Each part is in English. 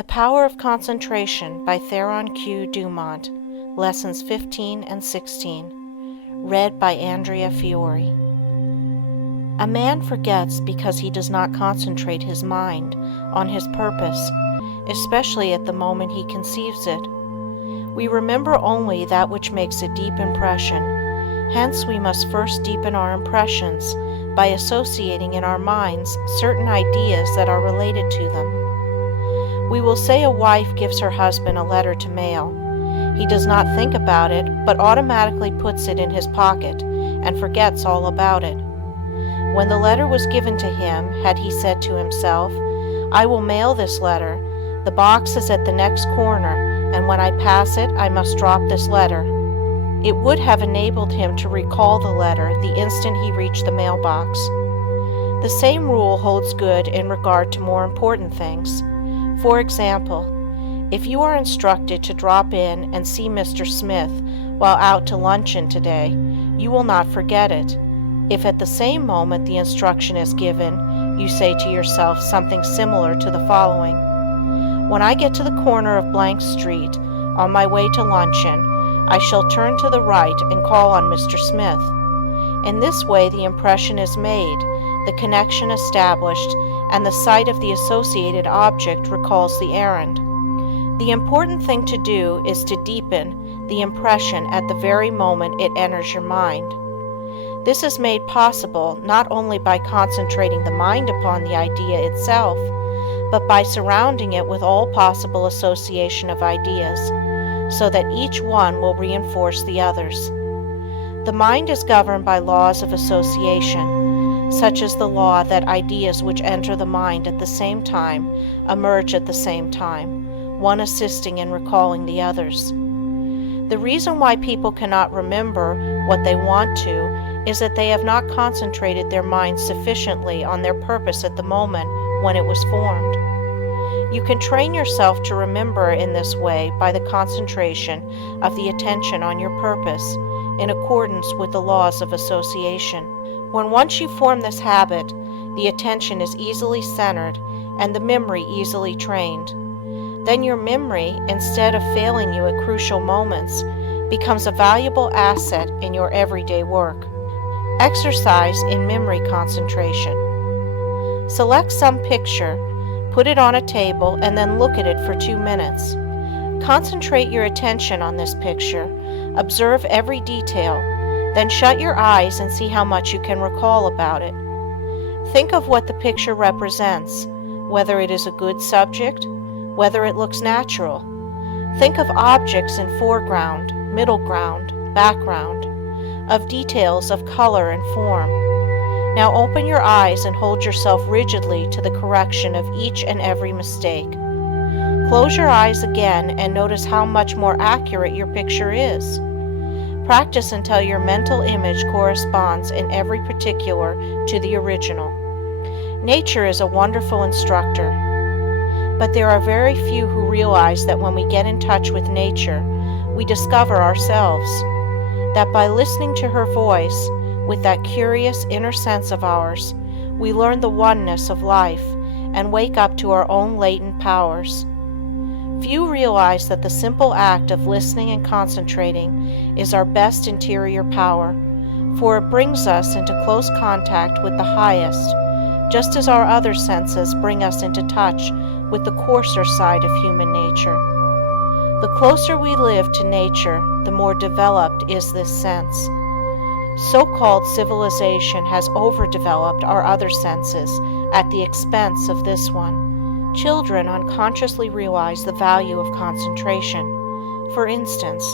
The Power of Concentration by Theron Q. Dumont, Lessons 15 and 16, read by Andrea Fiore. A man forgets because he does not concentrate his mind on his purpose, especially at the moment he conceives it. We remember only that which makes a deep impression. Hence we must first deepen our impressions by associating in our minds certain ideas that are related to them. We will say a wife gives her husband a letter to mail. He does not think about it, but automatically puts it in his pocket and forgets all about it. When the letter was given to him, had he said to himself, "I will mail this letter. The box is at the next corner, and when I pass it, I must drop this letter," it would have enabled him to recall the letter the instant he reached the mailbox. The same rule holds good in regard to more important things. For example, if you are instructed to drop in and see Mr. Smith while out to luncheon today, you will not forget it. If at the same moment the instruction is given, you say to yourself something similar to the following: "When I get to the corner of blank street, on my way to luncheon, I shall turn to the right and call on Mr. Smith." In this way the impression is made, the connection established, and the sight of the associated object recalls the errand. The important thing to do is to deepen the impression at the very moment it enters your mind. This is made possible not only by concentrating the mind upon the idea itself, but by surrounding it with all possible association of ideas, so that each one will reinforce the others. The mind is governed by laws of association, such as the law that ideas which enter the mind at the same time emerge at the same time, one assisting in recalling the others. The reason why people cannot remember what they want to is that they have not concentrated their minds sufficiently on their purpose at the moment when it was formed. You can train yourself to remember in this way by the concentration of the attention on your purpose, in accordance with the laws of association. When once you form this habit, the attention is easily centered and the memory easily trained. Then your memory, instead of failing you at crucial moments, becomes a valuable asset in your everyday work. Exercise in memory concentration. Select some picture, put it on a table, and then look at it for 2 minutes. Concentrate your attention on this picture. Observe every detail. Then shut your eyes and see how much you can recall about it. Think of what the picture represents, whether it is a good subject, whether it looks natural. Think of objects in foreground, middle ground, background, of details of color and form. Now open your eyes and hold yourself rigidly to the correction of each and every mistake. Close your eyes again and notice how much more accurate your picture is. Practice until your mental image corresponds in every particular to the original. Nature is a wonderful instructor, but there are very few who realize that when we get in touch with nature, we discover ourselves, that by listening to her voice, with that curious inner sense of ours, we learn the oneness of life and wake up to our own latent powers. Few realize that the simple act of listening and concentrating is our best interior power, for it brings us into close contact with the highest, just as our other senses bring us into touch with the coarser side of human nature. The closer we live to nature, the more developed is this sense. So-called civilization has overdeveloped our other senses at the expense of this one. Children unconsciously realize the value of concentration. For instance,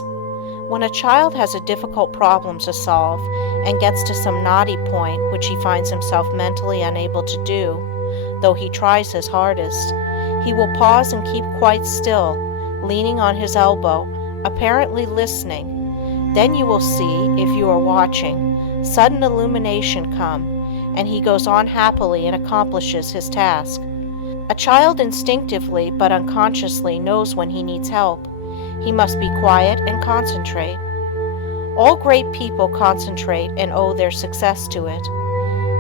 when a child has a difficult problem to solve and gets to some knotty point which he finds himself mentally unable to do, though he tries his hardest, he will pause and keep quite still, leaning on his elbow, apparently listening. Then you will see, if you are watching, sudden illumination come, and he goes on happily and accomplishes his task. A child instinctively but unconsciously knows when he needs help. He must be quiet and concentrate. All great people concentrate and owe their success to it.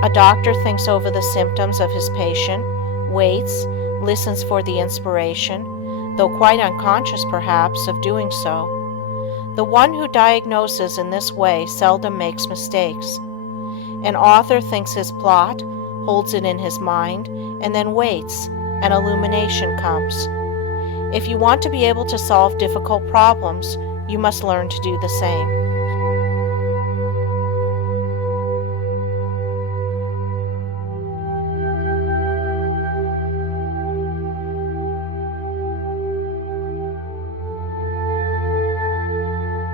A doctor thinks over the symptoms of his patient, waits, listens for the inspiration, though quite unconscious perhaps of doing so. The one who diagnoses in this way seldom makes mistakes. An author thinks his plot, holds it in his mind, and then waits, and illumination comes. If you want to be able to solve difficult problems, you must learn to do the same.